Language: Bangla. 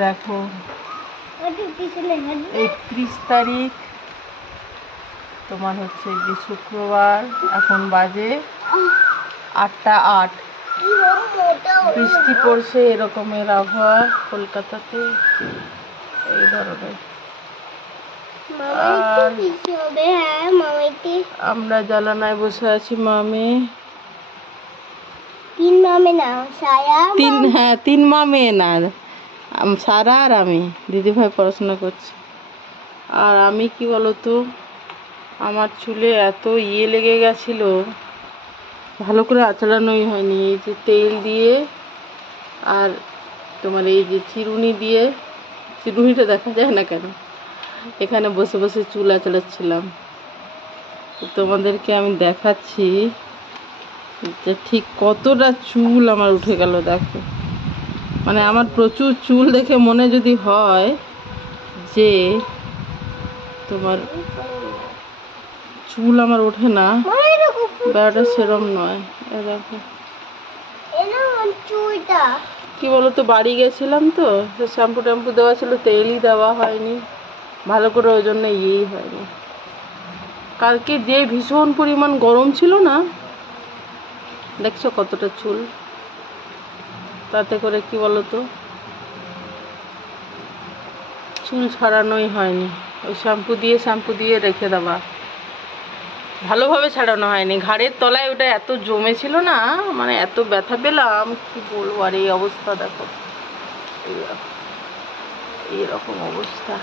দেখো 31 তারিখ তোমার হচ্ছে যে শুক্রবার, এখন বাজে 8টা 8। বৃষ্টি পড়ছে, এরকমের আবহাওয়া কলকাতাতে এই ধরনের। আর আমরা জানালায় বসে আছি মামে। তিন মামে না, সারা আর আমি, দিদিভাই পড়াশোনা করছি। আর আমি কি বলতো, আমার চুলে এত লেগে গেছিল, ভালো করে আঁচড়ানোই হয়নি। এই যে তেল দিয়ে আর তোমার এই যে চিরুনি দিয়ে, চিরুনিটা দেখা যায় না কেন, এখানে বসে বসে চুল আঁচড়াচ্ছিলাম। তোমাদেরকে আমি দেখাচ্ছি যে ঠিক কতটা চুল আমার উঠে গেল। দেখো, মানে আমার প্রচুর চুল দেখে মনে যদি হয় যে তোমার চুল আমার ওঠে না, ব্যাপারটা সেরম নয়। দেখো কি বলতো, বাড়ি গেছিলাম তো, শ্যাম্পু ট্যাম্পু দেওয়া ছিল, তেলই দেওয়া হয়নি ভালো করে, ওই জন্য হয়নি। কালকে যে ভীষণ পরিমাণ গরম ছিল না, দেখছো কতটা চুল, তাতে করে কি বলতো চুল ছাড়ানোই হয়নি। ওই শ্যাম্পু দিয়ে রেখে দেওয়া, ভালোভাবে ছাড়ানো হয়নি। ঘাড়ের তলায় ওটা এত জমেছিল না, মানে এত ব্যথা পেলাম কি বলবো। আর এই অবস্থা দেখো, এইরকম অবস্থা।